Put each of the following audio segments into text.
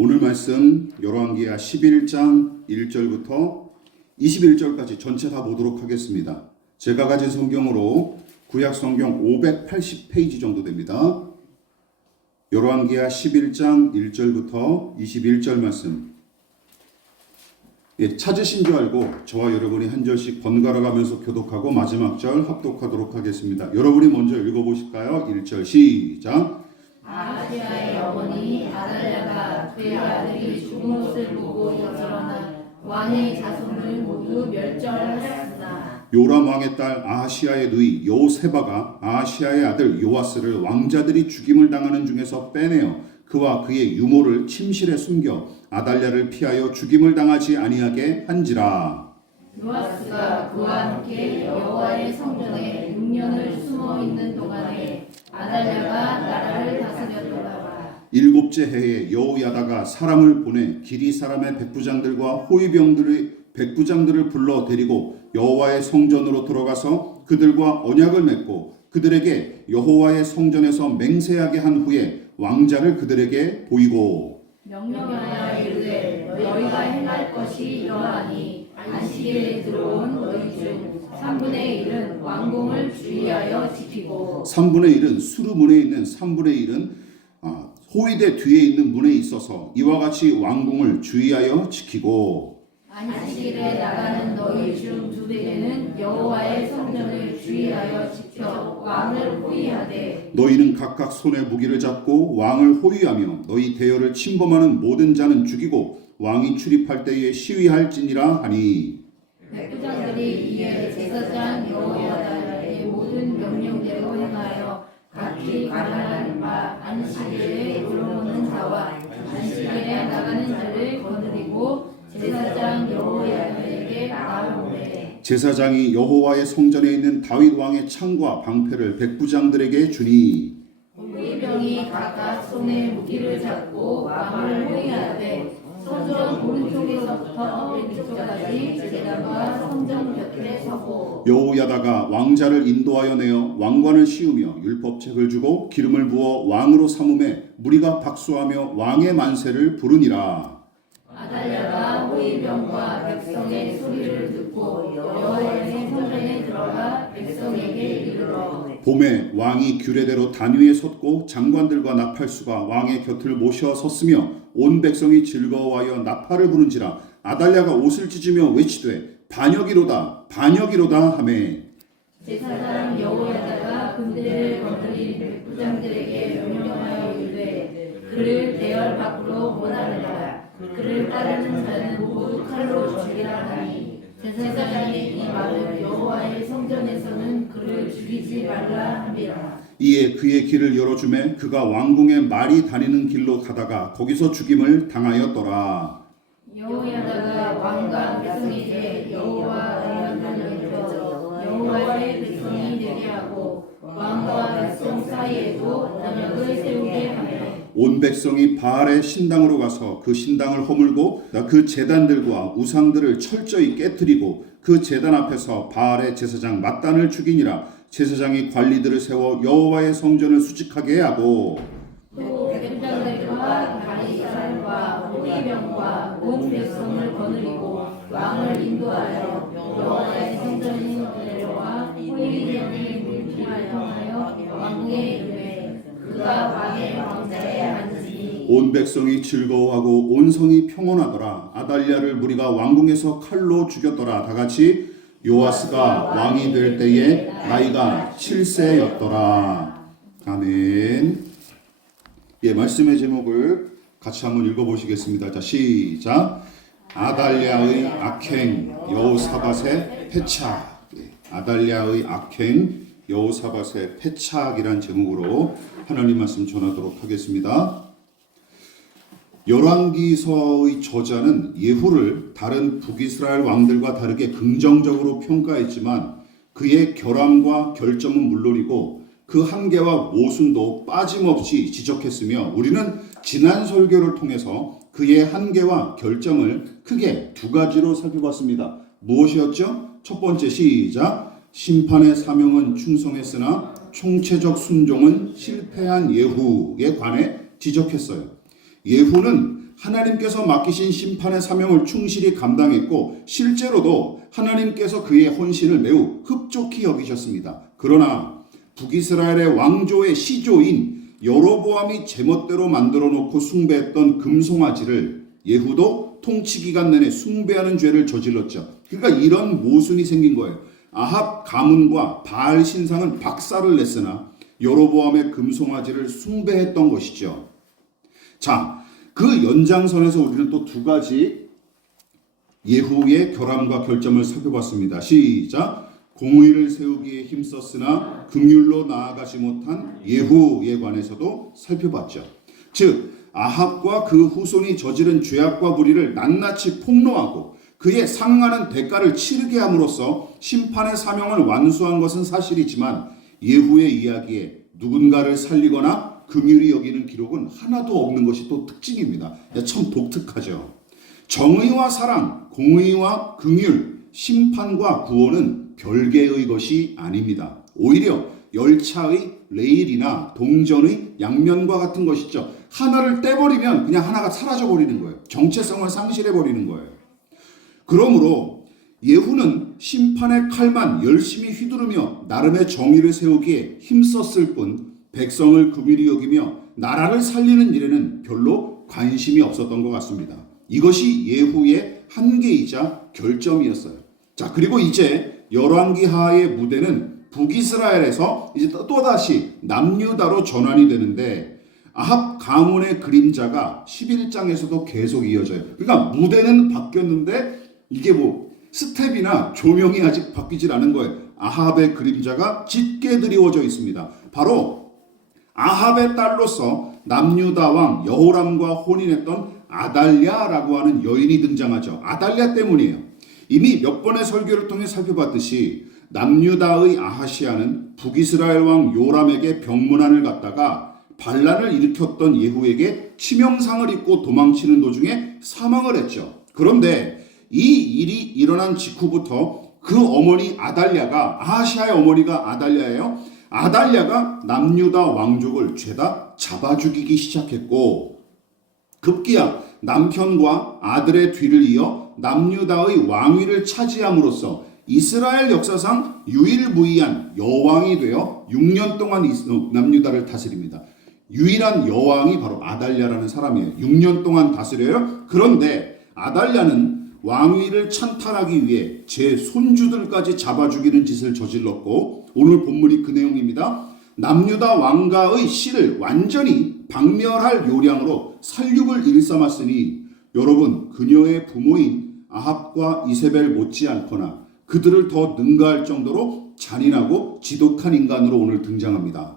오늘 말씀 열왕기하 11장 1절부터 21절까지 전체 다 보도록 하겠습니다. 제가 가진 성경으로 구약 성경 580페이지 정도 됩니다. 열왕기하 11장 1절부터 21절 말씀. 찾으신 줄 알고 저와 여러분이 한 절씩 번갈아 가면서 교독하고 마지막 절 합독하도록 하겠습니다. 여러분이 먼저 읽어보실까요? 1절 시작. 아하시아의 어머니 아달랴가 그의 아들이 죽은 것을 보고 일어나 왕의 자손을 모두 멸절하였으나 요람 왕의 딸 아하시아의 누이 여호세바가 아하시아의 아들 요아스를 왕자들이 죽임을 당하는 중에서 빼내어 그와 그의 유모를 침실에 숨겨 아달랴를 피하여 죽임을 당하지 아니하게 한지라. 요아스가 그와 함께 여호와의 성전에 6년을 숨어 있는 동안에 아달랴가 나라를 다스렸더라. 7째 해에 여호야다가 사람을 보내 기리 사람의 백부장들과 호위병들의 백부장들을 불러 데리고 여호와의 성전으로 들어가서 그들과 언약을 맺고 그들에게 여호와의 성전에서 맹세하게 한 후에 왕자를 그들에게 보이고 명령하여 이르되 너희가 행할 것이 이러하니 안식일에 들어온 너희 중 3분의 1은 왕궁을 주의하여 지키고 3분의 1은 수르문에 있는 3분의 1은 호위대 뒤에 있는 문에 있어서 이와 같이 왕궁을 주의하여 지키고 안식일에 나가는 너희 중 2대는 여호와의 성전을 주의하여 지켜 왕을 호위하되 너희는 각각 손에 무기를 잡고 왕을 호위하며 너희 대열을 침범하는 모든 자는 죽이고 왕이 출입할 때에 시위할지니라 하니 백부장들이 이에 제사장 여호야다의 모든 명령대로 행하여 각기 관할한 바 안식일에 들어오는 자와 안식일에 나가는 자를 거느리고 제사장 여호야다에게 나오되 제사장이 여호와의 성전에 있는 다윗 왕의 창과 방패를 백부장들에게 주니 호위병이 각각 손에 무기를 잡고 왕을 호위하되 성전 오른쪽에서부터 왼쪽까지 제단과 성전 곁에 서고 여호야다가 왕자를 인도하여 내어 왕관을 씌우며 율법책을 주고 기름을 부어 왕으로 삼음에 무리가 박수하며 왕의 만세를 부르니라. 아달랴가 호위병과 백성의 소리를 듣고 여호와의 성전에 들어가 백성에게 이르러 봄에 왕이 규례대로 단 위에 섰고 장관들과 나팔수가 왕의 곁을 모셔 섰으며 온 백성이 즐거워하여 나팔을 부른지라. 아달랴가 옷을 찢으며 외치되 반역이로다 반역이로다 하매 제사장 여호야다가 군대를 건드린 백부장들에게 명령하여 이르되 그를 대열 밖으로 못하느라 그를 따르는 자는 모두 칼로 죽이라 하니 제사장이 이 말을 여호와의 성전에서는 그를 죽이지 말라 함이라. 이에 그의 길을 열어주매 그가 왕궁에 말이 다니는 길로 가다가 거기서 죽임을 당하였더라. 여호야다가 왕과 백성에게 여호와의 언약을 펴 여호와의 백성이 되게 하고 왕과 백성 사이에도 언약을 세우게 하며 온 백성이 바알의 신당으로 가서 그 신당을 허물고 그 제단들과 우상들을 철저히 깨뜨리고 그 제단 앞에서 바알의 제사장 mat단을 죽이니라. 제사장이 관리들을 세워 여호와의 성전을 수직하게 하고 또 백부장들과 바리사람과 호위병과 온 백성을 거느리고 왕을 인도하여 여호와의 성전에 내려와 호위병이 물질하여 왕궁에 이르매 그가 왕의 왕자에 앉으니 온 백성이 즐거워하고 온 성이 평온하더라. 아달랴를 무리가 왕궁에서 칼로 죽였더라. 다같이 요아스가 왕이 될 때에 나이가 7세였더라. 아멘. 말씀의 제목을 같이 한번 읽어보시겠습니다. 자, 시작. 아달랴의 악행 여호사밧의 패착. 아달랴의 악행 여호사밧의 패착이란 제목으로 하나님 말씀 전하도록 하겠습니다. 열왕기서의 저자는 예후를 다른 북이스라엘 왕들과 다르게 긍정적으로 평가했지만 그의 결함과 결점은 물론이고 그 한계와 모순도 빠짐없이 지적했으며 우리는 지난 설교를 통해서 그의 한계와 결점을 크게 2가지로 살펴봤습니다. 무엇이었죠? 첫 번째 시작. 심판의 사명은 충성했으나 총체적 순종은 실패한 예후에 관해 지적했어요. 예후는 하나님께서 맡기신 심판의 사명을 충실히 감당했고 실제로도 하나님께서 그의 헌신을 매우 흡족히 여기셨습니다. 그러나 북이스라엘의 왕조의 시조인 여로보암이 제멋대로 만들어 놓고 숭배했던 금송아지를 예후도 통치 기간 내내 숭배하는 죄를 저질렀죠. 그러니까 이런 모순이 생긴 거예요. 아합 가문과 바알 신상은 박살을 냈으나 여로보암의 금송아지를 숭배했던 것이죠. 자, 그 연장선에서 우리는 또 두 가지 예후의 결함과 결점을 살펴봤습니다. 시작. 공의를 세우기에 힘썼으나 긍휼로 나아가지 못한 예후에 관해서도 살펴봤죠. 즉 아합과 그 후손이 저지른 죄악과 불의를 낱낱이 폭로하고 그에 상응하는 대가를 치르게 함으로써 심판의 사명을 완수한 것은 사실이지만 예후의 이야기에 누군가를 살리거나 긍휼히 여기는 기록은 하나도 없는 것이 또 특징입니다. 참 독특하죠. 정의와 사랑, 공의와 긍휼, 심판과 구원은 별개의 것이 아닙니다. 오히려 열차의 레일이나 동전의 양면과 같은 것이죠. 하나를 떼버리면 그냥 하나가 사라져버리는 거예요. 정체성을 상실해버리는 거예요. 그러므로 예후는 심판의 칼만 열심히 휘두르며 나름의 정의를 세우기에 힘썼을 뿐 백성을 긍휼히 여기며 나라를 살리는 일에는 별로 관심이 없었던 것 같습니다. 이것이 예후의 한계이자 결점이었어요. 자, 그리고 이제 열왕기하의 무대는 북이스라엘에서 이제 또다시 남유다로 전환이 되는데 아합 가문의 그림자가 11장에서도 계속 이어져요. 그러니까 무대는 바뀌었는데 이게 뭐 스텝이나 조명이 아직 바뀌질 않은 거예요. 아합의 그림자가 짙게 드리워져 있습니다. 바로 아합의 딸로서 남유다 왕 여호람과 혼인했던 아달랴라고 하는 여인이 등장하죠. 아달랴 때문이에요. 이미 몇 번의 설교를 통해 살펴봤듯이 남유다의 아하시아는 북이스라엘 왕 요람에게 병문안을 갖다가 반란을 일으켰던 예후에게 치명상을 입고 도망치는 도중에 사망을 했죠. 그런데 이 일이 일어난 직후부터 그 어머니 아달랴가 아하시아의 어머니가 아달랴예요. 아달랴가 남유다 왕족을 죄다 잡아 죽이기 시작했고 급기야 남편과 아들의 뒤를 이어 남유다의 왕위를 차지함으로써 이스라엘 역사상 유일무이한 여왕이 되어 6년 동안 남유다를 다스립니다. 유일한 여왕이 바로 아달랴라는 사람이에요. 6년 동안 다스려요. 그런데 아달랴는 왕위를 찬탈하기 위해 제 손주들까지 잡아 죽이는 짓을 저질렀고 오늘 본문이 그 내용입니다. 남유다 왕가의 씨를 완전히 박멸할 요량으로 살육을 일삼았으니 여러분 그녀의 부모인 아합과 이세벨 못지않거나 그들을 더 능가할 정도로 잔인하고 지독한 인간으로 오늘 등장합니다.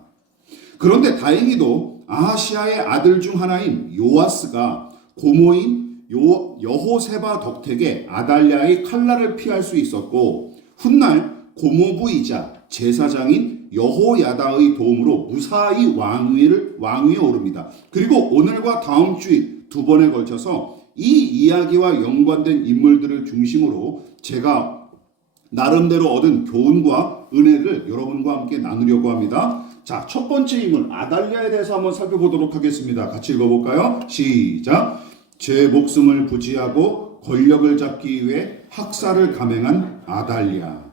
그런데 다행히도 아하시아의 아들 중 하나인 요아스가 고모인 여호세바 덕택에 아달랴의 칼날을 피할 수 있었고 훗날 고모부이자 제사장인 여호야다의 도움으로 무사히 왕위에 오릅니다. 그리고 오늘과 다음 주일 두 번에 걸쳐서 이 이야기와 연관된 인물들을 중심으로 제가 나름대로 얻은 교훈과 은혜를 여러분과 함께 나누려고 합니다. 자, 첫 번째 인물 아달랴에 대해서 한번 살펴보도록 하겠습니다. 같이 읽어볼까요? 시작. 제 목숨을 부지하고 권력을 잡기 위해 학살을 감행한 아달랴.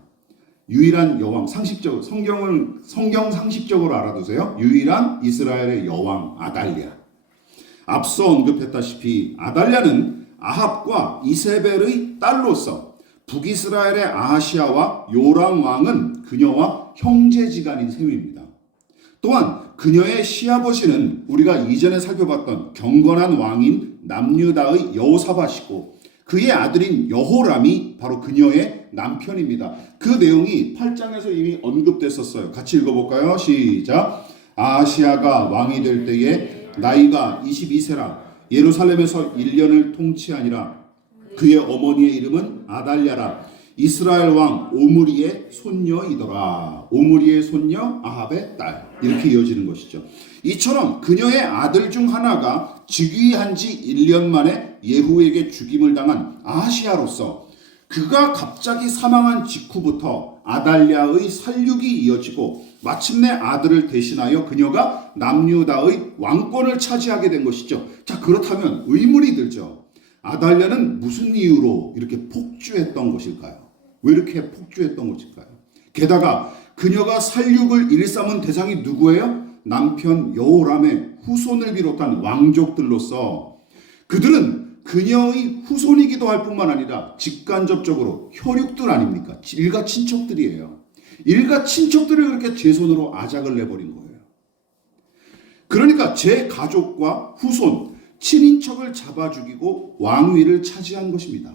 유일한 여왕, 성경 상식적으로 알아두세요. 유일한 이스라엘의 여왕 아달랴. 앞서 언급했다시피 아달랴는 아합과 이세벨의 딸로서 북이스라엘의 아하시아와 요람 왕은 그녀와 형제지간인 셈입니다. 또한 그녀의 시아버지는 우리가 이전에 살펴봤던 경건한 왕인 남유다의 여호사밧이고 그의 아들인 여호람이 바로 그녀의 남편입니다. 그 내용이 8장에서 이미 언급됐었어요. 같이 읽어볼까요? 시작. 아하시아가 왕이 될 때에 나이가 22세라 예루살렘에서 1년을 통치하니라. 그의 어머니의 이름은 아달랴라. 이스라엘 왕 오므리의 손녀이더라. 오므리의 손녀 아합의 딸. 이렇게 이어지는 것이죠. 이처럼 그녀의 아들 중 하나가 즉위한 지 1년 만에 예후에게 죽임을 당한 아하시아로서 그가 갑자기 사망한 직후부터 아달랴의 살육이 이어지고 마침내 아들을 대신하여 그녀가 남유다의 왕권을 차지하게 된 것이죠. 자, 그렇다면 의문이 들죠. 아달랴는 무슨 이유로 이렇게 폭주했던 것일까요? 왜 이렇게 폭주했던 것일까요? 게다가 그녀가 살육을 일삼은 대상이 누구예요? 남편 여호람의 후손을 비롯한 왕족들로서 그들은 그녀의 후손이기도 할 뿐만 아니라 직간접적으로 혈육들 아닙니까? 일가 친척들이에요. 일가 친척들을 그렇게 제 손으로 아작을 내버린 거예요. 그러니까 제 가족과 후손, 친인척을 잡아 죽이고 왕위를 차지한 것입니다.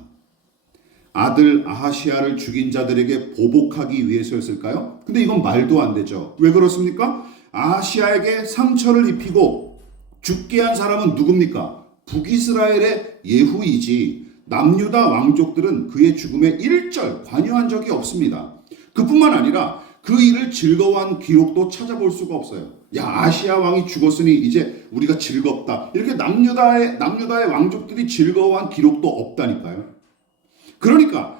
아들 아하시아를 죽인 자들에게 보복하기 위해서였을까요? 근데 이건 말도 안 되죠. 왜 그렇습니까? 아하시아에게 상처를 입히고 죽게 한 사람은 누굽니까? 북이스라엘의 예후이지 남유다 왕족들은 그의 죽음에 일절 관여한 적이 없습니다. 그뿐만 아니라 그 일을 즐거워한 기록도 찾아볼 수가 없어요. 야, 아시아 왕이 죽었으니 이제 우리가 즐겁다. 이렇게 남유다의 왕족들이 즐거워한 기록도 없다니까요. 그러니까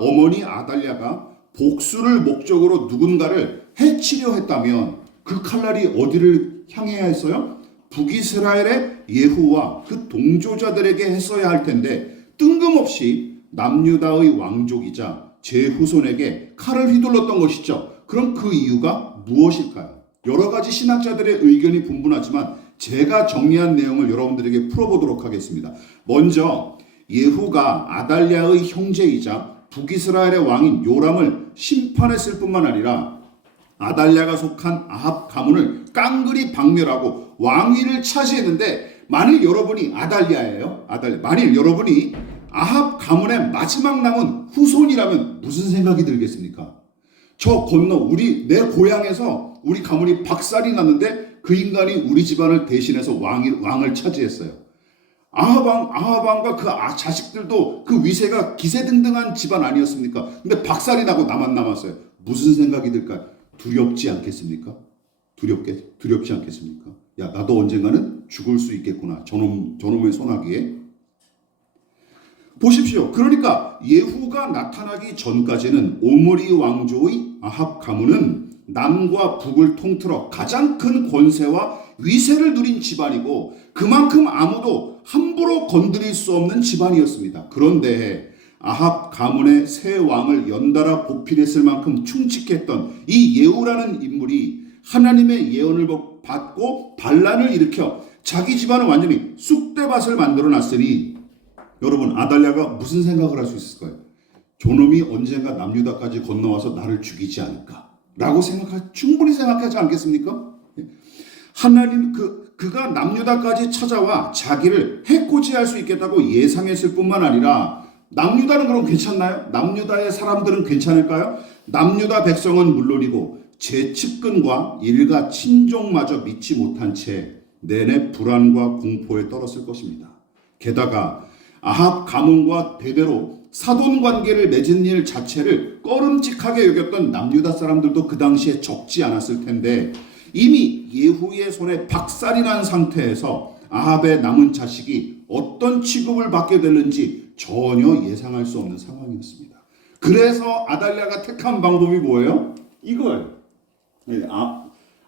어머니 아달랴가 복수를 목적으로 누군가를 해치려 했다면 그 칼날이 어디를 향해야 했어요? 북이스라엘의 예후와 그 동조자들에게 했어야 할 텐데 뜬금없이 남유다의 왕족이자 제 후손에게 칼을 휘둘렀던 것이죠. 그럼 그 이유가 무엇일까요? 여러 가지 신학자들의 의견이 분분하지만 제가 정리한 내용을 여러분들에게 풀어보도록 하겠습니다. 먼저 예후가 아달랴의 형제이자 북이스라엘의 왕인 요람을 심판했을 뿐만 아니라 아달랴가 속한 아합 가문을 깡그리 박멸하고 왕위를 차지했는데 만일 여러분이 만일 여러분이 아합 가문의 마지막 남은 후손이라면 무슨 생각이 들겠습니까? 저 건너 내 고향에서 우리 가문이 박살이 났는데 그 인간이 우리 집안을 대신해서 왕을 차지했어요. 아하방과 그 자식들도 그 위세가 기세등등한 집안 아니었습니까? 근데 박살이 나고 나만 남았어요. 무슨 생각이 들까요? 두렵지 않겠습니까? 두렵지 않겠습니까? 야, 나도 언젠가는 죽을 수 있겠구나. 저놈의 손아귀에. 보십시오. 그러니까 예후가 나타나기 전까지는 오므리 왕조의 아합 가문은 남과 북을 통틀어 가장 큰 권세와 위세를 누린 집안이고 그만큼 아무도 함부로 건드릴 수 없는 집안이었습니다. 그런데 아합 가문의 새 왕을 연달아 보필했을 만큼 충직했던 이 예후라는 인물이 하나님의 예언을 받고 반란을 일으켜 자기 집안을 완전히 쑥대밭을 만들어 놨으니 여러분 아달랴가 무슨 생각을 할 수 있을까요? 저놈이 언젠가 남유다까지 건너와서 나를 죽이지 않을까 라고 충분히 생각하지 않겠습니까? 하나님 그가 남유다까지 찾아와 자기를 해코지할 수 있겠다고 예상했을 뿐만 아니라 남유다는 그럼 괜찮나요? 남유다의 사람들은 괜찮을까요? 남유다 백성은 물론이고 제 측근과 일가 친족마저 믿지 못한 채 내내 불안과 공포에 떨었을 것입니다. 게다가 아합 가문과 대대로 사돈 관계를 맺은 일 자체를 꺼름직하게 여겼던 남유다 사람들도 그 당시에 적지 않았을 텐데 이미 예후의 손에 박살이 난 상태에서 아합의 남은 자식이 어떤 취급을 받게 되는지 전혀 예상할 수 없는 상황이었습니다. 그래서 아달랴가 택한 방법이 뭐예요? 이거예요.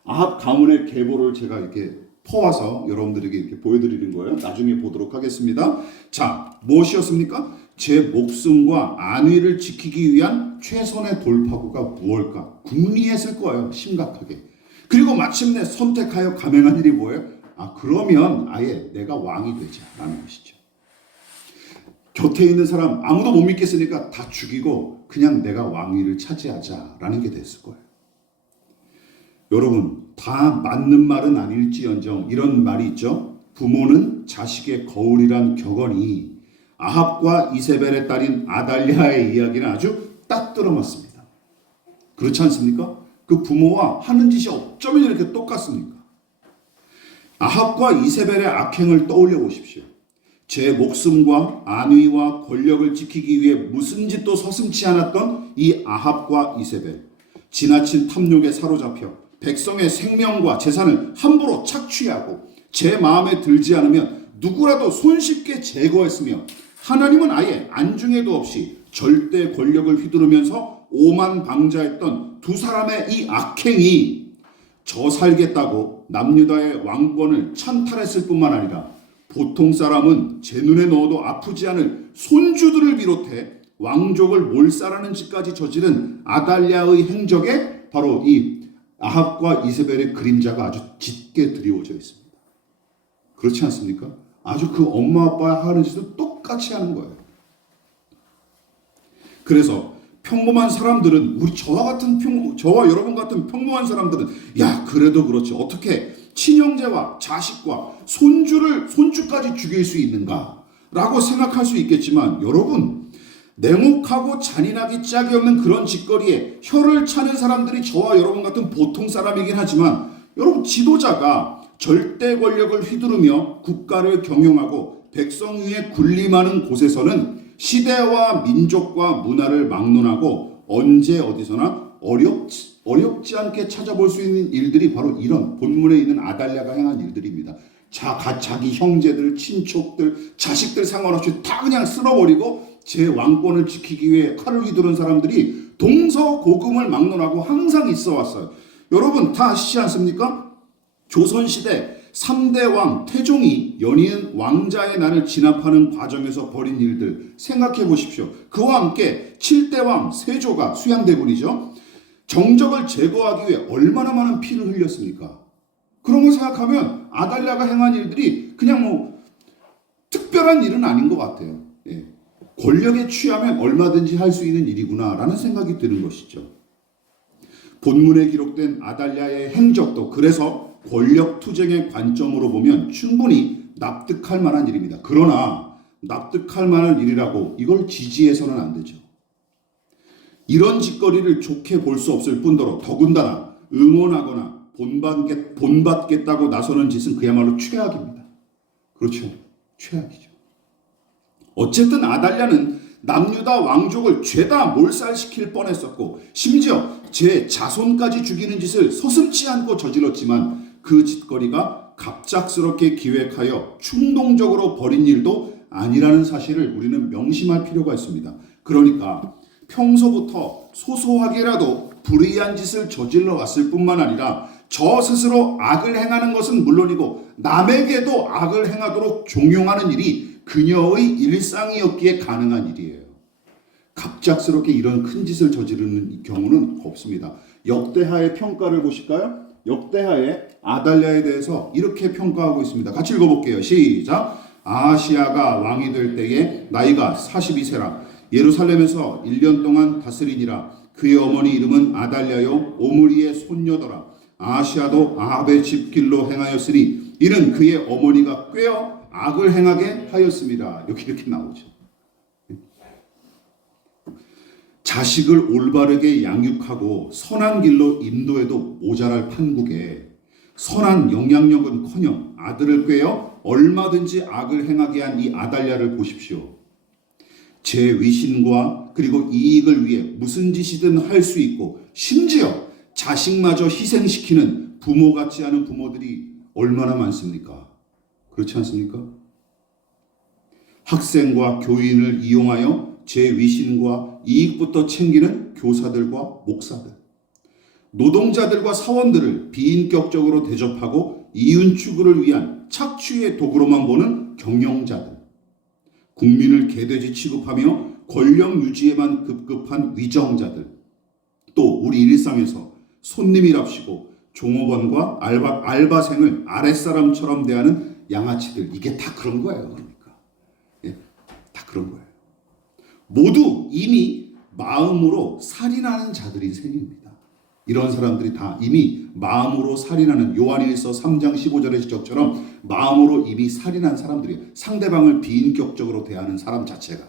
아합 가문의 계보를 제가 이렇게 퍼와서 여러분들에게 이렇게 보여드리는 거예요. 나중에 보도록 하겠습니다. 자, 무엇이었습니까? 제 목숨과 안위를 지키기 위한 최선의 돌파구가 무엇일까? 궁리했을 거예요. 심각하게. 그리고 마침내 선택하여 감행한 일이 뭐예요? 그러면 아예 내가 왕이 되자라는 것이죠. 곁에 있는 사람 아무도 못 믿겠으니까 다 죽이고 그냥 내가 왕위를 차지하자라는 게 됐을 거예요. 여러분, 다 맞는 말은 아닐지언정 이런 말이 있죠. 부모는 자식의 거울이란 격언이 아합과 이세벨의 딸인 아달랴의 이야기는 아주 딱 들어맞습니다. 그렇지 않습니까? 그 부모와 하는 짓이 어쩌면 이렇게 똑같습니까? 아합과 이세벨의 악행을 떠올려 보십시오. 제 목숨과 안위와 권력을 지키기 위해 무슨 짓도 서슴지 않았던 이 아합과 이세벨. 지나친 탐욕에 사로잡혀 백성의 생명과 재산을 함부로 착취하고 제 마음에 들지 않으면 누구라도 손쉽게 제거했으며 하나님은 아예 안중에도 없이 절대 권력을 휘두르면서 오만방자했던 두 사람의 이 악행이 저 살겠다고 남유다의 왕권을 찬탈했을 뿐만 아니라 보통 사람은 제 눈에 넣어도 아프지 않을 손주들을 비롯해 왕족을 몰살하는 짓까지 저지른 아달랴의 행적에 바로 이 아합과 이세벨의 그림자가 아주 짙게 드리워져 있습니다. 그렇지 않습니까? 아주 그 엄마 아빠가 하는 짓을 똑같이 하는 거예요. 그래서 평범한 사람들은 저와 여러분 같은 평범한 사람들은 야 그래도 그렇지 어떻게 친형제와 자식과 손주까지 죽일 수 있는가 라고 생각할 수 있겠지만 여러분 냉혹하고 잔인하기 짝이 없는 그런 짓거리에 혀를 차는 사람들이 저와 여러분 같은 보통 사람이긴 하지만 여러분 지도자가 절대 권력을 휘두르며 국가를 경영하고 백성 위에 군림하는 곳에서는 시대와 민족과 문화를 막론하고 언제 어디서나 어렵지 않게 찾아볼 수 있는 일들이 바로 이런 본문에 있는 아달랴가 행한 일들입니다. 자기 형제들, 친척들, 자식들 상관없이 다 그냥 쓸어버리고 제 왕권을 지키기 위해 칼을 휘두른 사람들이 동서고금을 막론하고 항상 있어 왔어요. 여러분 다 아시지 않습니까? 조선시대 3대 왕 태종이 연이은 왕자의 난을 진압하는 과정에서 벌인 일들 생각해 보십시오. 그와 함께 7대 왕 세조가 수양대군이죠. 정적을 제거하기 위해 얼마나 많은 피를 흘렸습니까? 그런 걸 생각하면 아달랴가 행한 일들이 그냥 특별한 일은 아닌 것 같아요. 예. 권력에 취하면 얼마든지 할 수 있는 일이구나라는 생각이 드는 것이죠. 본문에 기록된 아달랴의 행적도 그래서 권력 투쟁의 관점으로 보면 충분히 납득할 만한 일입니다. 그러나 납득할 만한 일이라고 이걸 지지해서는 안 되죠. 이런 짓거리를 좋게 볼 수 없을 뿐더러 더군다나 응원하거나 본받겠다고 나서는 짓은 그야말로 최악입니다. 그렇죠. 최악이죠. 어쨌든 아달랴는 남유다 왕족을 죄다 몰살시킬 뻔했었고 심지어 제 자손까지 죽이는 짓을 서슴지 않고 저질렀지만 그 짓거리가 갑작스럽게 기획하여 충동적으로 벌인 일도 아니라는 사실을 우리는 명심할 필요가 있습니다. 그러니까 평소부터 소소하게라도 불의한 짓을 저질러 왔을 뿐만 아니라 저 스스로 악을 행하는 것은 물론이고 남에게도 악을 행하도록 종용하는 일이 그녀의 일상이었기에 가능한 일이에요. 갑작스럽게 이런 큰 짓을 저지르는 경우는 없습니다. 역대하의 평가를 보실까요? 역대하의 아달랴에 대해서 이렇게 평가하고 있습니다. 같이 읽어볼게요. 시작. 아하시야가 왕이 될 때에 나이가 42세라 예루살렘에서 1년 동안 다스리니라. 그의 어머니 이름은 아달랴요 오므리의 손녀더라. 아하시야도 아합의 집길로 행하였으니 이는 그의 어머니가 꾀어 악을 행하게 하였습니다. 이렇게 나오죠. 자식을 올바르게 양육하고 선한 길로 인도해도 모자랄 판국에 선한 영향력은커녕 아들을 꾀어 얼마든지 악을 행하게 한 이 아달랴를 보십시오. 제 위신과 그리고 이익을 위해 무슨 짓이든 할 수 있고 심지어 자식마저 희생시키는 부모 같지 않은 부모들이 얼마나 많습니까? 그렇지 않습니까? 학생과 교인을 이용하여 제 위신과 이익부터 챙기는 교사들과 목사들, 노동자들과 사원들을 비인격적으로 대접하고 이윤 추구를 위한 착취의 도구로만 보는 경영자들, 국민을 개돼지 취급하며 권력 유지에만 급급한 위정자들, 또 우리 일상에서 손님이랍시고 종업원과 알바생을 아랫사람처럼 대하는 양아치들, 이게 다 그런 거예요. 그러니까 다 그런 거예요. 모두 이미 마음으로 살인하는 자들인 셈입니다. 이런 사람들이 다 이미 마음으로 살인하는 요한일서 3장 15절의 지적처럼 마음으로 이미 살인한 사람들이에요. 상대방을 비인격적으로 대하는 사람 자체가.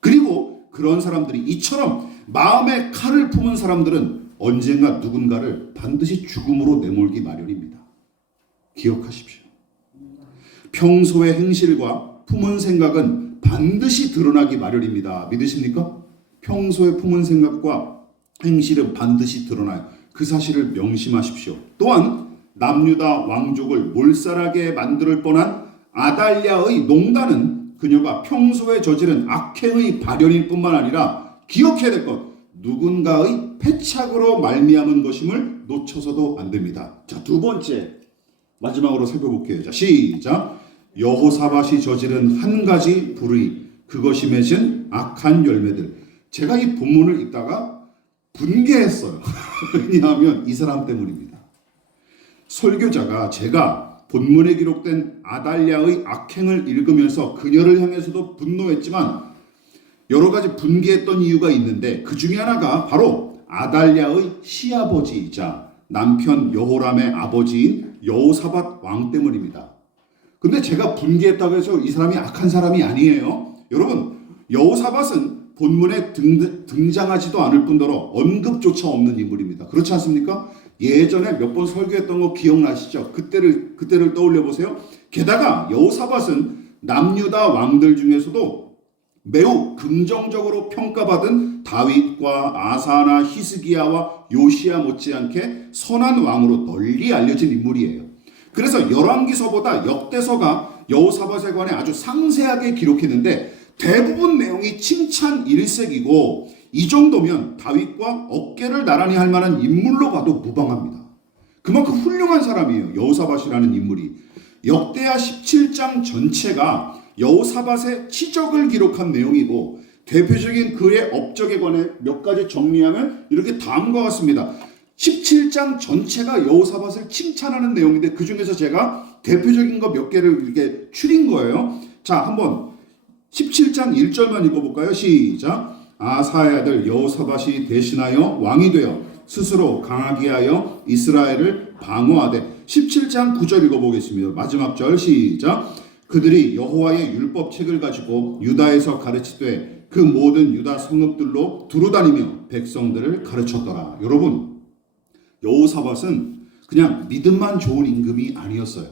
그리고 그런 사람들이 이처럼 마음에 칼을 품은 사람들은 언젠가 누군가를 반드시 죽음으로 내몰기 마련입니다. 기억하십시오. 평소의 행실과 품은 생각은 반드시 드러나기 마련입니다. 믿으십니까? 평소에 품은 생각과 행실은 반드시 드러나요. 그 사실을 명심하십시오. 또한 남유다 왕족을 몰살하게 만들 뻔한 아달랴의 농단은 그녀가 평소에 저지른 악행의 발현일 뿐만 아니라 기억해야 될 것, 누군가의 패착으로 말미암은 것임을 놓쳐서도 안 됩니다. 자, 두 번째 마지막으로 살펴볼게요. 자, 시작. 여호사밧이 저지른 한 가지 불의, 그것이 맺은 악한 열매들. 제가 이 본문을 읽다가 분개했어요. 왜냐하면 이 사람 때문입니다. 설교자가 제가 본문에 기록된 아달랴의 악행을 읽으면서 그녀를 향해서도 분노했지만 여러 가지 분개했던 이유가 있는데 그 중에 하나가 바로 아달랴의 시아버지이자 남편 여호람의 아버지인 여호사밧 왕 때문입니다. 근데 제가 분개했다고 해서 이 사람이 악한 사람이 아니에요. 여러분, 여호사밧은 본문에 등장하지도 않을 뿐더러 언급조차 없는 인물입니다. 그렇지 않습니까? 예전에 몇 번 설교했던 거 기억나시죠? 그때를 떠올려 보세요. 게다가 여호사밧은 남유다 왕들 중에서도 매우 긍정적으로 평가받은 다윗과 아사나 히스기야와 요시야 못지않게 선한 왕으로 널리 알려진 인물이에요. 그래서 열왕기서보다 역대서가 여호사밧에 관해 아주 상세하게 기록했는데 대부분 내용이 칭찬 일색이고 이 정도면 다윗과 어깨를 나란히 할 만한 인물로 봐도 무방합니다. 그만큼 훌륭한 사람이에요. 여호사밧이라는 인물이. 역대하 17장 전체가 여호사밧의 치적을 기록한 내용이고 대표적인 그의 업적에 관해 몇 가지 정리하면 이렇게 다음과 같습니다. 17장 전체가 여호사밧을 칭찬하는 내용인데 그 중에서 제가 대표적인 거 몇 개를 이렇게 추린 거예요. 자, 한번 17장 1절만 읽어볼까요? 시작. 아사의 아들 여호사밧이 대신하여 왕이 되어 스스로 강하게 하여 이스라엘을 방어하되 17장 9절 읽어보겠습니다. 마지막 절 시작. 그들이 여호와의 율법책을 가지고 유다에서 가르치되 그 모든 유다 성읍들로 두루다니며 백성들을 가르쳤더라. 여러분, 여호사밧은 그냥 믿음만 좋은 임금이 아니었어요.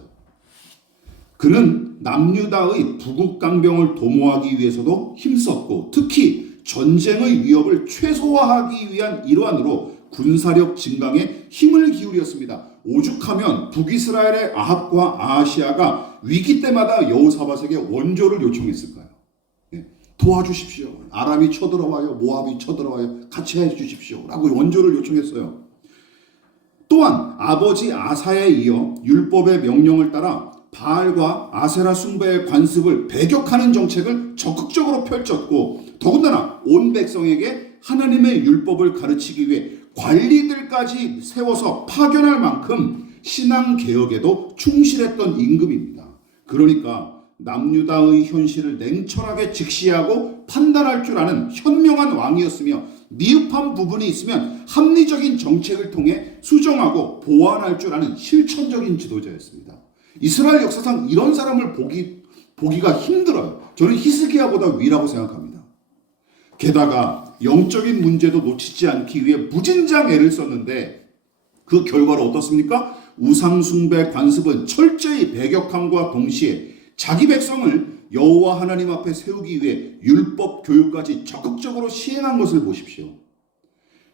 그는 남유다의 부국강병을 도모하기 위해서도 힘썼고 특히 전쟁의 위협을 최소화하기 위한 일환으로 군사력 증강에 힘을 기울였습니다. 오죽하면 북이스라엘의 아합과 아하시아가 위기 때마다 여호사밧에게 원조를 요청했을까요? 도와주십시오. 아람이 쳐들어와요. 모압이 쳐들어와요. 같이 해주십시오. 라고 원조를 요청했어요. 또한 아버지 아사에 이어 율법의 명령을 따라 바알과 아세라 숭배의 관습을 배격하는 정책을 적극적으로 펼쳤고 더군다나 온 백성에게 하나님의 율법을 가르치기 위해 관리들까지 세워서 파견할 만큼 신앙개혁에도 충실했던 임금입니다. 그러니까 남유다의 현실을 냉철하게 직시하고 판단할 줄 아는 현명한 왕이었으며 미흡한 부분이 있으면 합리적인 정책을 통해 수정하고 보완할 줄 아는 실천적인 지도자였습니다. 이스라엘 역사상 이런 사람을 보기가 힘들어요. 저는 히스기야보다 위라고 생각합니다. 게다가 영적인 문제도 놓치지 않기 위해 무진장 애를 썼는데 그 결과로 어떻습니까? 우상숭배 관습은 철저히 배격함과 동시에 자기 백성을 여호와 하나님 앞에 세우기 위해 율법 교육까지 적극적으로 시행한 것을 보십시오.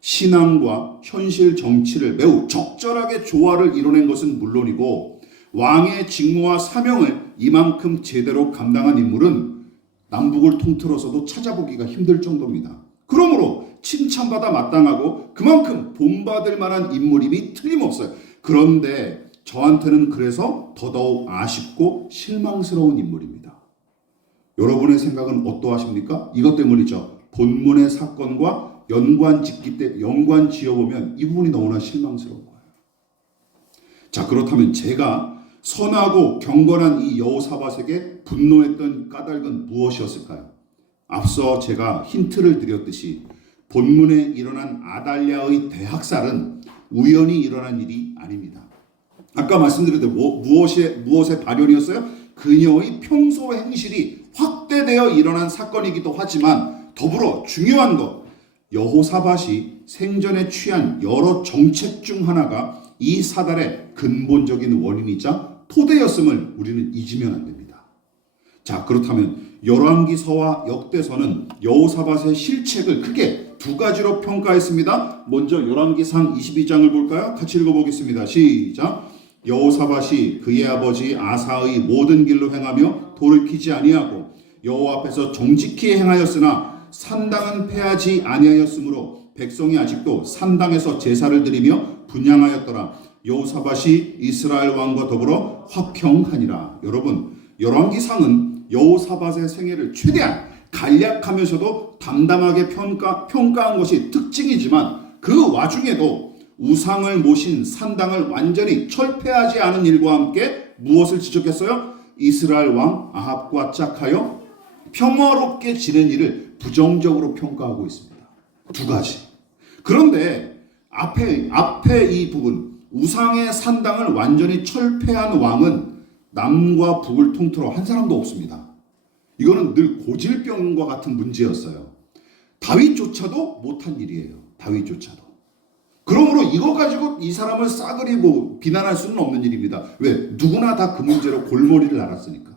신앙과 현실 정치를 매우 적절하게 조화를 이뤄낸 것은 물론이고 왕의 직무와 사명을 이만큼 제대로 감당한 인물은 남북을 통틀어서도 찾아보기가 힘들 정도입니다. 그러므로 칭찬받아 마땅하고 그만큼 본받을 만한 인물임이 틀림없어요. 그런데 저한테는 그래서 더더욱 아쉽고 실망스러운 인물입니다. 여러분의 생각은 어떠하십니까? 이것 때문이죠. 본문의 사건과 연관 지어보면 이 부분이 너무나 실망스러운 거예요. 자, 그렇다면 제가 선하고 경건한 이 여호사밧에게 분노했던 까닭은 무엇이었을까요? 앞서 제가 힌트를 드렸듯이 본문에 일어난 아달랴의 대학살은 우연히 일어난 일이 아닙니다. 아까 말씀드렸듯이 무엇의 발현이었어요? 그녀의 평소 행실이 확대되어 일어난 사건이기도 하지만 더불어 중요한 것, 여호사밧이 생전에 취한 여러 정책 중 하나가 이 사달의 근본적인 원인이자 토대였음을 우리는 잊으면 안 됩니다. 자, 그렇다면 열왕기서와 역대서는 여호사밧의 실책을 크게 두 가지로 평가했습니다. 먼저 열왕기상 22장을 볼까요? 같이 읽어보겠습니다. 시작. 여호사밧이 그의 아버지 아사의 모든 길로 행하며 돌이키지 아니하고 여호와 앞에서 정직히 행하였으나 산당은 패하지 아니하였으므로 백성이 아직도 산당에서 제사를 드리며 분향하였더라. 여호사밧이 이스라엘 왕과 더불어 화평하니라. 여러분, 열왕기상은 여호사밧의 생애를 최대한 간략하면서도 담담하게 평가한 것이 특징이지만 그 와중에도 우상을 모신 산당을 완전히 철폐하지 않은 일과 함께 무엇을 지적했어요? 이스라엘 왕 아합과 짝하여 평화롭게 지낸 일을 부정적으로 평가하고 있습니다. 두 가지. 그런데 앞에 이 부분, 우상의 산당을 완전히 철폐한 왕은 남과 북을 통틀어 한 사람도 없습니다. 이거는 늘 고질병과 같은 문제였어요. 다윗조차도 못한 일이에요. 다윗조차도. 그러므로 이거 가지고 이 사람을 싸그리 비난할 수는 없는 일입니다. 왜? 누구나 다 그 문제로 골머리를 앓았으니까.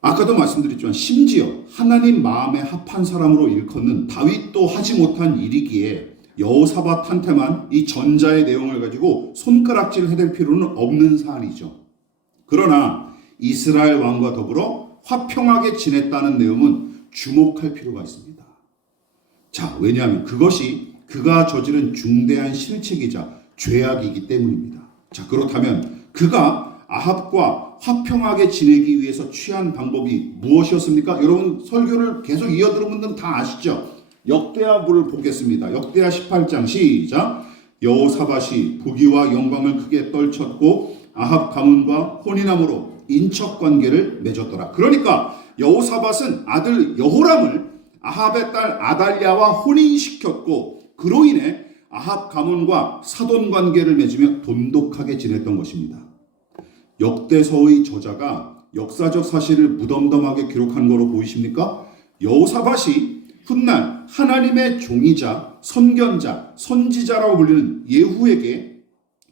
아까도 말씀드렸지만 심지어 하나님 마음에 합한 사람으로 일컫는 다윗도 하지 못한 일이기에 여호사밧한테만 이 전자의 내용을 가지고 손가락질 해댈 필요는 없는 사안이죠. 그러나 이스라엘 왕과 더불어 화평하게 지냈다는 내용은 주목할 필요가 있습니다. 자, 왜냐하면 그것이 그가 저지른 중대한 실책이자 죄악이기 때문입니다. 자, 그렇다면 그가 아합과 화평하게 지내기 위해서 취한 방법이 무엇이었습니까? 여러분 설교를 계속 이어들은 분들은 다 아시죠? 역대하부를 보겠습니다. 역대하 18장 시작. 여호사밧이 부귀와 영광을 크게 떨쳤고 아합 가문과 혼인함으로 인척 관계를 맺었더라. 그러니까 여호사밧은 아들 여호람을 아합의 딸 아달랴와 혼인시켰고 그로 인해 아합 가문과 사돈 관계를 맺으며 돈독하게 지냈던 것입니다. 역대서의 저자가 역사적 사실을 무덤덤하게 기록한 거로 보이십니까? 여호사밧이 훗날 하나님의 종이자 선견자, 선지자라고 불리는 예후에게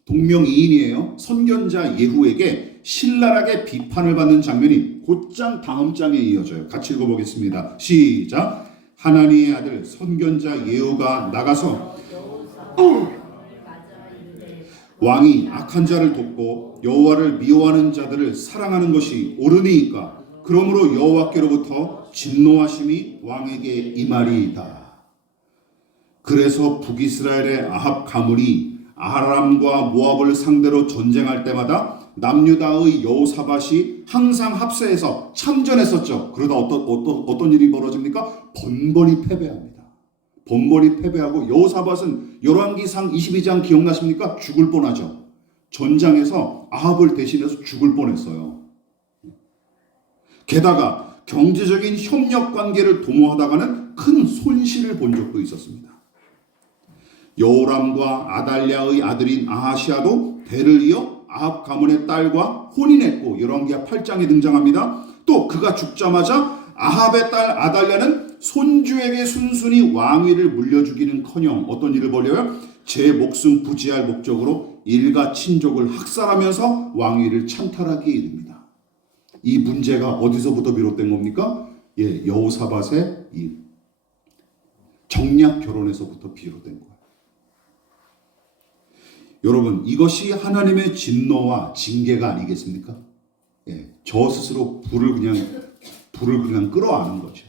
동명이인이에요. 선견자 예후에게 신랄하게 비판을 받는 장면이 곧장 다음 장에 이어져요. 같이 읽어보겠습니다. 시작. 하나님의 아들 선견자 예후가 나가서 왕이 악한 자를 돕고 여호와를 미워하는 자들을 사랑하는 것이 옳으니까 그러므로 여호와께로부터 진노하심이 왕에게 임하리이다. 그래서 북이스라엘의 아합 가문이 아람과 모압을 상대로 전쟁할 때마다 남유다의 여호사밧이 항상 합세해서 참전했었죠. 그러다 어떤 일이 벌어집니까? 번번이 패배합니다. 번번이 패배하고 여호사밧은 열왕기상 22장 기억나십니까? 죽을 뻔하죠. 전장에서 아합을 대신해서 죽을 뻔했어요. 게다가 경제적인 협력 관계를 도모하다가는 큰 손실을 본 적도 있었습니다. 여호람과 아달랴의 아들인 아하시아도 대를 이어 아합 가문의 딸과 혼인했고 열왕기하 8장에 등장합니다. 또 그가 죽자마자 아합의 딸 아달랴는 손주에게 순순히 왕위를 물려주기는커녕 어떤 일을 벌여요? 제 목숨 부지할 목적으로 일가 친족을 학살하면서 왕위를 찬탈하기에 이릅니다. 이 문제가 어디서부터 비롯된 겁니까? 여호사밧의 이 정략 결혼에서부터 비롯된 거예요. 여러분, 이것이 하나님의 진노와 징계가 아니겠습니까? 저 스스로 불을 그냥 끌어안은 거죠.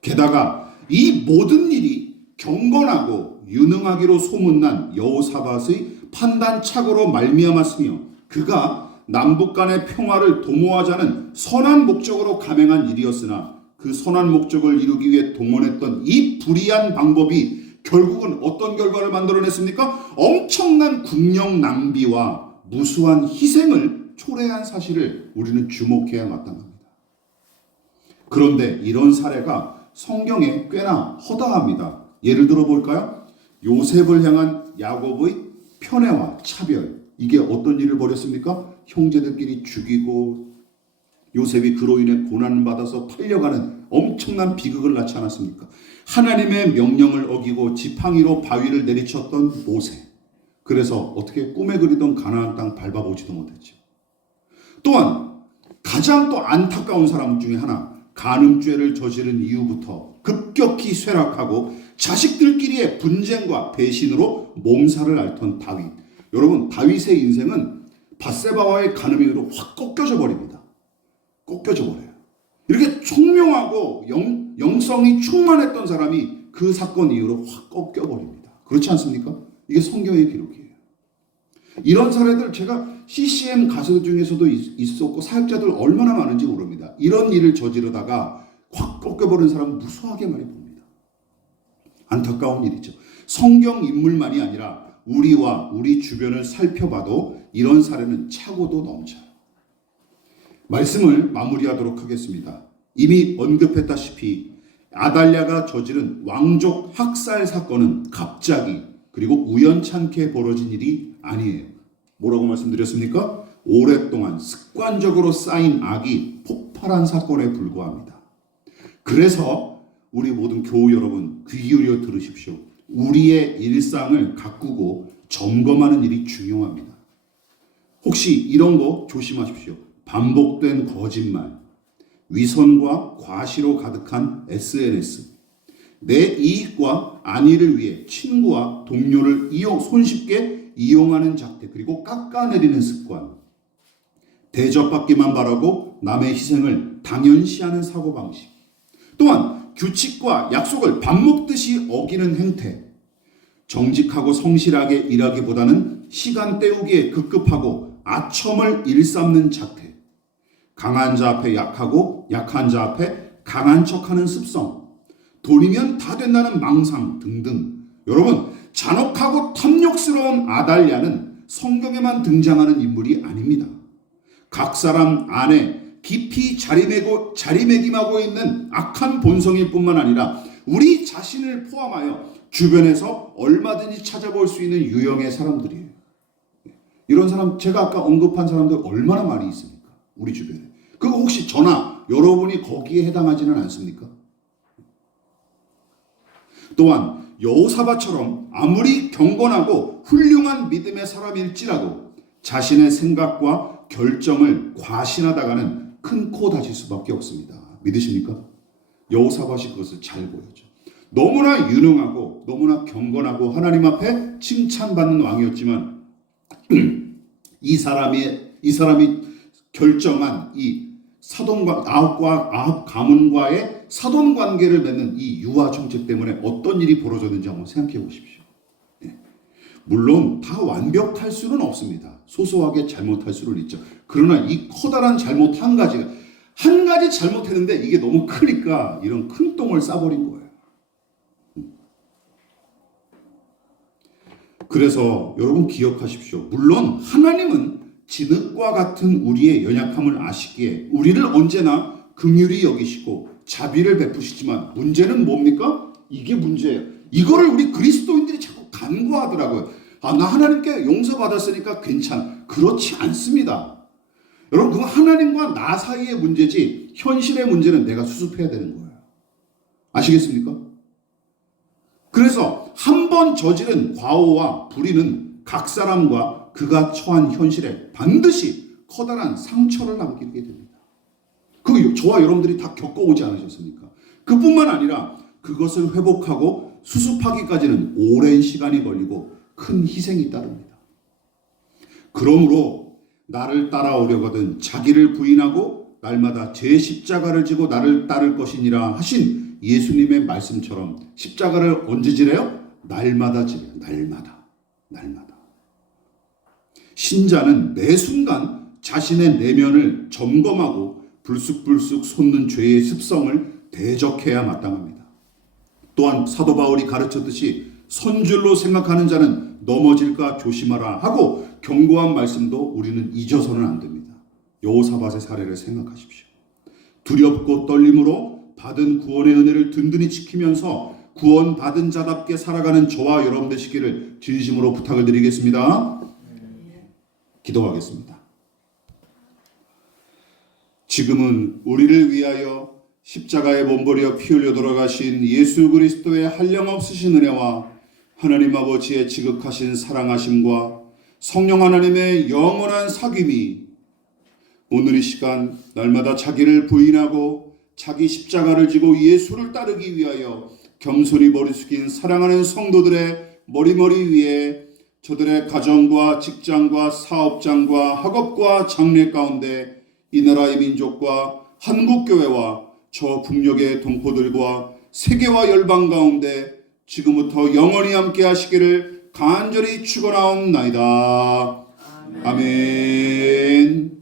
게다가 이 모든 일이 경건하고 유능하기로 소문난 여호사밧의 판단착오로 말미암았으며 그가 남북 간의 평화를 도모하자는 선한 목적으로 감행한 일이었으나 그 선한 목적을 이루기 위해 동원했던 이 불의한 방법이 결국은 어떤 결과를 만들어냈습니까? 엄청난 국력 낭비와 무수한 희생을 초래한 사실을 우리는 주목해야 마땅합니다. 그런데 이런 사례가 성경에 꽤나 허다합니다. 예를 들어 볼까요? 요셉을 향한 야곱의 편애와 차별. 이게 어떤 일을 벌였습니까? 형제들끼리 죽이고 요셉이 그로 인해 고난받아서 팔려가는 엄청난 비극을 낳지 않았습니까? 하나님의 명령을 어기고 지팡이로 바위를 내리쳤던 모세. 그래서 어떻게 꿈에 그리던 가나안 땅 밟아보지도 못했죠. 또한 가장 또 안타까운 사람 중에 하나, 간음죄를 저지른 이후부터 급격히 쇠락하고 자식들끼리의 분쟁과 배신으로 몸살을 앓던 다윗. 여러분, 다윗의 인생은 밧세바와의 간음으로 확 꺾여져 버립니다. 꺾여져 버려요. 이렇게 총명하고 영성이 충만했던 사람이 그 사건 이후로 확 꺾여버립니다. 그렇지 않습니까? 이게 성경의 기록이에요. 이런 사례들 제가 CCM 가수 중에서도 있었고 사역자들 얼마나 많은지 모릅니다. 이런 일을 저지르다가 확 꺾여버린 사람은 무수하게 많이 봅니다. 안타까운 일이죠. 성경 인물만이 아니라 우리와 우리 주변을 살펴봐도 이런 사례는 차고도 넘쳐요. 말씀을 마무리하도록 하겠습니다. 이미 언급했다시피 아달랴가 저지른 왕족 학살 사건은 갑자기 그리고 우연찮게 벌어진 일이 아니에요. 뭐라고 말씀드렸습니까? 오랫동안 습관적으로 쌓인 악이 폭발한 사건에 불과합니다. 그래서 우리 모든 교우 여러분 귀 기울여 들으십시오. 우리의 일상을 가꾸고 점검하는 일이 중요합니다. 혹시 이런 거 조심하십시오. 반복된 거짓말, 위선과 과시로 가득한 SNS, 내 이익과 안위를 위해 친구와 동료를 손쉽게 이용하는 작태, 그리고 깎아내리는 습관, 대접받기만 바라고 남의 희생을 당연시하는 사고방식, 또한 규칙과 약속을 밥 먹듯이 어기는 행태, 정직하고 성실하게 일하기보다는 시간 때우기에 급급하고 아첨을 일삼는 작태, 강한 자 앞에 약하고 약한 자 앞에 강한 척하는 습성, 돈이면 다 된다는 망상 등등. 여러분, 잔혹하고 탐욕스러운 아달랴는 성경에만 등장하는 인물이 아닙니다. 각 사람 안에 깊이 자리매김하고 있는 악한 본성일 뿐만 아니라 우리 자신을 포함하여 주변에서 얼마든지 찾아볼 수 있는 유형의 사람들이에요. 이런 사람, 제가 아까 언급한 사람들 얼마나 많이 있습니까? 우리 주변에. 그거 혹시 저나 여러분이 거기에 해당하지는 않습니까? 또한 여호사밧처럼 아무리 경건하고 훌륭한 믿음의 사람일지라도 자신의 생각과 결정을 과신하다가는 큰 코 다칠 수밖에 없습니다. 믿으십니까? 여호사밧이 그것을 잘 보였죠. 너무나 유능하고 너무나 경건하고 하나님 앞에 칭찬받는 왕이었지만 이 사람이 결정한 이 아합 가문과의 사돈 관계를 맺는 이 유아 정책 때문에 어떤 일이 벌어졌는지 한번 생각해 보십시오. 물론 다 완벽할 수는 없습니다. 소소하게 잘못할 수는 있죠. 그러나 이 커다란 잘못 한 가지 잘못했는데 이게 너무 크니까 이런 큰 똥을 싸버린 거예요. 그래서 여러분 기억하십시오. 물론 하나님은 진흙과 같은 우리의 연약함을 아시기에 우리를 언제나 긍휼히 여기시고 자비를 베푸시지만 문제는 뭡니까? 이게 문제예요. 이거를 우리 그리스도인들이 자꾸 간과하더라고요. 나 하나님께 용서받았으니까 괜찮아. 그렇지 않습니다. 여러분, 그건 하나님과 나 사이의 문제지 현실의 문제는 내가 수습해야 되는 거예요. 아시겠습니까? 그래서 한 번 저지른 과오와 불의는 각 사람과 그가 처한 현실에 반드시 커다란 상처를 남기게 됩니다. 그거 저와 여러분들이 다 겪어오지 않으셨습니까? 그뿐만 아니라 그것을 회복하고 수습하기까지는 오랜 시간이 걸리고 큰 희생이 따릅니다. 그러므로 나를 따라오려거든 자기를 부인하고 날마다 제 십자가를 지고 나를 따를 것이니라 하신 예수님의 말씀처럼 십자가를 언제 지래요? 날마다 지래요. 날마다. 신자는 매 순간 자신의 내면을 점검하고 불쑥불쑥 솟는 죄의 습성을 대적해야 마땅합니다. 또한 사도 바울이 가르쳤듯이 선줄로 생각하는 자는 넘어질까 조심하라 하고 경고한 말씀도 우리는 잊어서는 안 됩니다. 여호사밧의 사례를 생각하십시오. 두렵고 떨림으로 받은 구원의 은혜를 든든히 지키면서 구원받은 자답게 살아가는 저와 여러분 되시기를 진심으로 부탁을 드리겠습니다. 기도하겠습니다. 지금은 우리를 위하여 십자가에 몸버려 피 흘려 돌아가신 예수 그리스도의 한량없으신 은혜와 하나님 아버지의 지극하신 사랑하심과 성령 하나님의 영원한 사귐이 오늘 이 시간 날마다 자기를 부인하고 자기 십자가를 지고 예수를 따르기 위하여 겸손히 머리 숙인 사랑하는 성도들의 머리머리 위에 저들의 가정과 직장과 사업장과 학업과 장래 가운데 이 나라의 민족과 한국교회와 저 북녘의 동포들과 세계와 열방 가운데 지금부터 영원히 함께 하시기를 간절히 축원하옵나이다. 아멘.